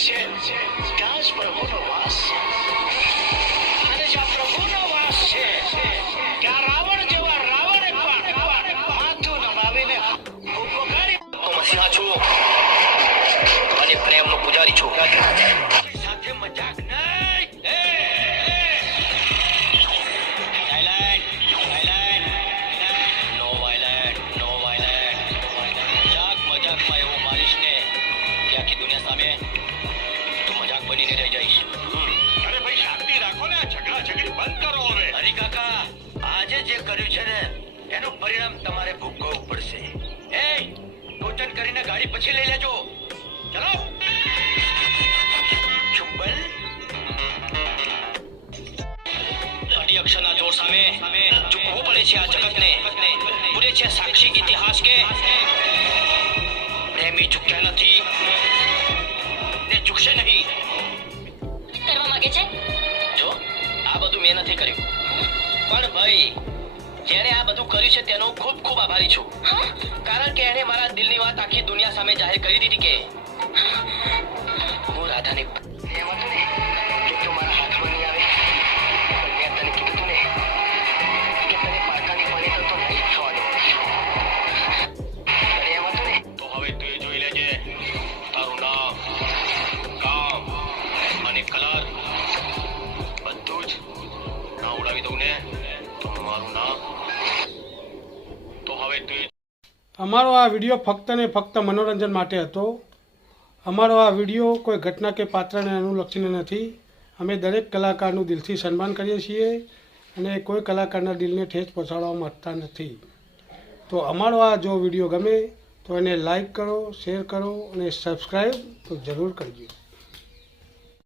છે ત્યાં જ પ્રભુનો વાસ અને જ્યાં પ્રભુનો વાસ છે ત્યાં રાવણ જેવા રાવણે પણ માથું નમાવીને ભૂકો કાઢી. હું મસીહા છું અને પ્રેમનો પૂજારી છું. સાથે મજાક નહીં. નો વાયલેન્ટ, નો વાયલેન્ટ. મજાકમાં એવું મારીશ ને કે આખી દુનિયા સામે તું મજાક બનીને રહી જઈશ. અરે ભાઈ શાંતિ રાખો ને, ઝઘડા ઝઘડી બંધ કરો હવે. હરી કાકા, આજે જે કર્યું છે ને એનું પરિણામ તમારે ભોગવવું પડશે. એ ટોચન કરીને ગાડી પછી લઈ લેજો. ચલો ચુંબલ. અઢી અક્ષરના જોર સામે ઝૂકવું પડે છે આ જગતને. પૂરે છે સાક્ષી ઇતિહાસ કે પ્રેમી ઝૂક્યા નથી ને ઝૂકશે નહીં. કરવા માંગે છે? જો આ બધું મેં નથી કર્યું, પણ ભાઈ જેણે આ બધું કર્યું છે તેનો ખૂબ ખૂબ આભારી છું. કારણ કે એણે મારા દિલની વાત આખી દુનિયા સામે જાહેર કરી દીધી કે હું રાધાને મારા હાથમાં નહીં આવે. મેં તને કીધું તું ને કે તને પારકાની પડે તો નહીં થવા દો. એમ હતું ને. તો હવે તું એ જોઈ લેજે તારું નામ, કામ અને કલર બધું જ ના ઉડાવી દઉં ને તો મારું નામ. તો હવે તું અમારો આ વિડીયો ફક્ત ને ફક્ત મનોરંજન માટે હતો. અમારો આ વિડીયો કોઈ ઘટના કે પાત્રને અનુલક્ષીને નથી. અમે દરેક કલાકારનું દિલથી સન્માન કરીએ છીએ અને કોઈ કલાકારના દિલને ઠેસ પહોંચાડવા માંગતા નથી. તો અમારો આ જો વિડીયો ગમે તો એને લાઈક કરો, શેર કરો અને સબસ્ક્રાઈબ તો જરૂર કરજો.